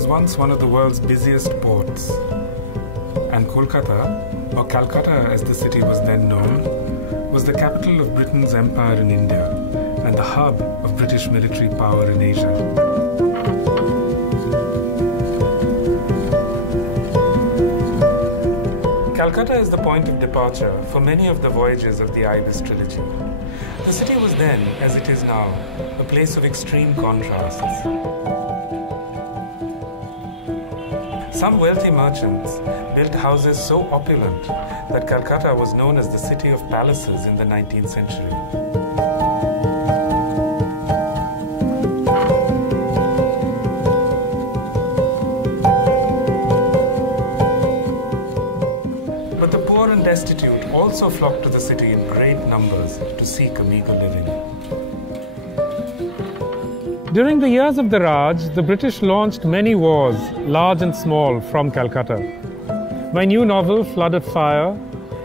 was once one of the world's busiest ports, and Kolkata, or Calcutta as the city was then known, was the capital of Britain's empire in India and the hub of British military power in Asia. Calcutta is the point of departure for many of the voyages of the Ibis trilogy. The city was then, as it is now, a place of extreme contrasts. Some wealthy merchants built houses so opulent that Calcutta was known as the city of palaces in the 19th century. But the poor and destitute also flocked to the city in great numbers to seek a meager living. During the years of the Raj, the British launched many wars, large and small, from Calcutta. My new novel, Flood of Fire,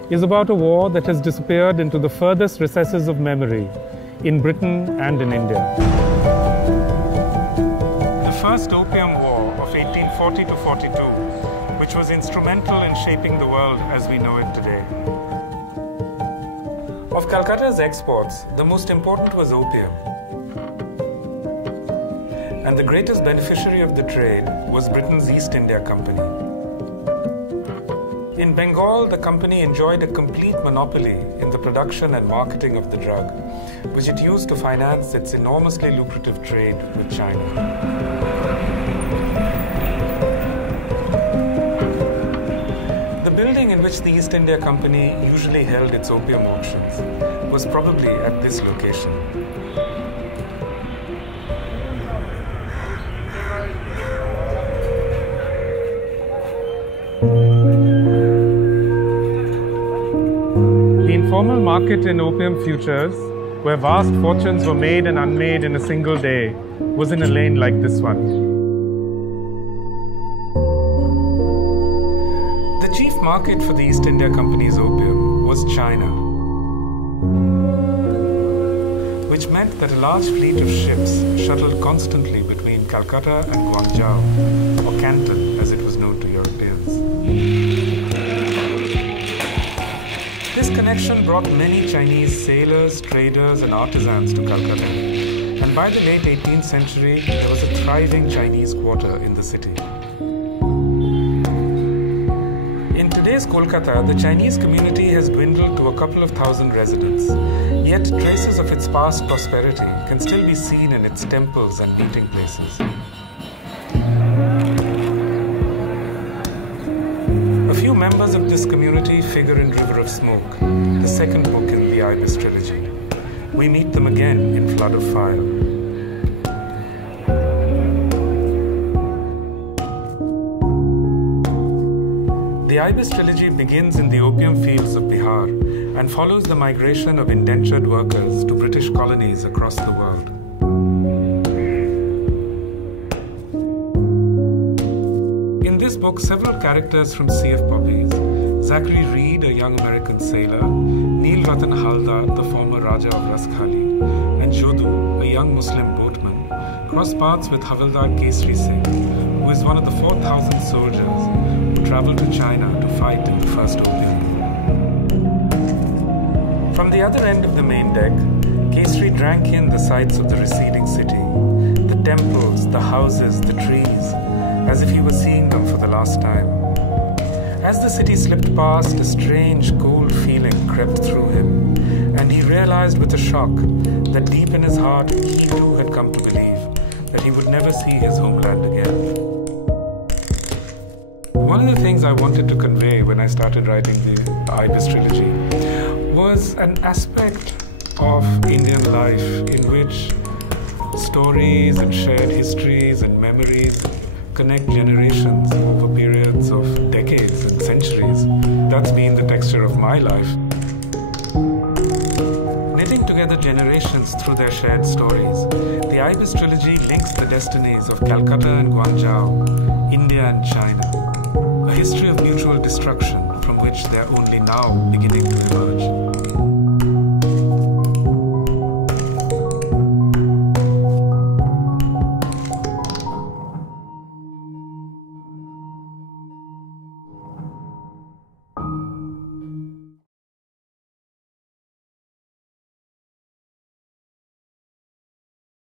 is about a war that has disappeared into the furthest recesses of memory in Britain and in India. The First Opium War of 1840 to 42, which was instrumental in shaping the world as we know it today. Of Calcutta's exports, the most important was opium. And the greatest beneficiary of the trade was Britain's East India Company. In Bengal, the company enjoyed a complete monopoly in the production and marketing of the drug, which it used to finance its enormously lucrative trade with China. The building in which the East India Company usually held its opium auctions was probably at this location. The informal market in opium futures, where vast fortunes were made and unmade in a single day, was in a lane like this one. The chief market for the East India Company's opium was China, which meant that a large fleet of ships shuttled constantly between Calcutta and Guangzhou, or Canton as it was known to Europeans. This connection brought many Chinese sailors, traders and artisans to Calcutta, and by the late 18th century there was a thriving Chinese quarter in the city. In today's Kolkata, the Chinese community has dwindled to a couple of thousand residents, yet traces of its past prosperity can still be seen in its temples and meeting places. A few members of this community figure in River of Smoke, the second book in the Ibis trilogy. We meet them again in Flood of Fire. The Ibis trilogy begins in the opium fields of Bihar and follows the migration of indentured workers to British colonies across the world. In this book, several characters from Sea of Poppies, Zachary Reid, a young American sailor, Neil Ratan Haldar, the former Raja of Raskhali, and Jodu, a young Muslim boatman, cross paths with Havildar Kesri Singh, who is one of the 4,000 soldiers who traveled to China to fight in the First Opium War. From the other end of the main deck, Kesri drank in the sights of the receding city, the temples, the houses, the trees, as if he was seeing them for the last time. As the city slipped past, a strange, cold feeling crept through him, and he realized with a shock that deep in his heart, he too had come to believe that he would never see his homeland again. One of the things I wanted to convey when I started writing the Ibis trilogy was an aspect of Indian life in which stories and shared histories and memories connect generations over periods of decades and centuries. That's been the texture of my life. Knitting together generations through their shared stories, the Ibis trilogy links the destinies of Calcutta and Guangzhou, India and China, a history of mutual destruction from which they're only now beginning to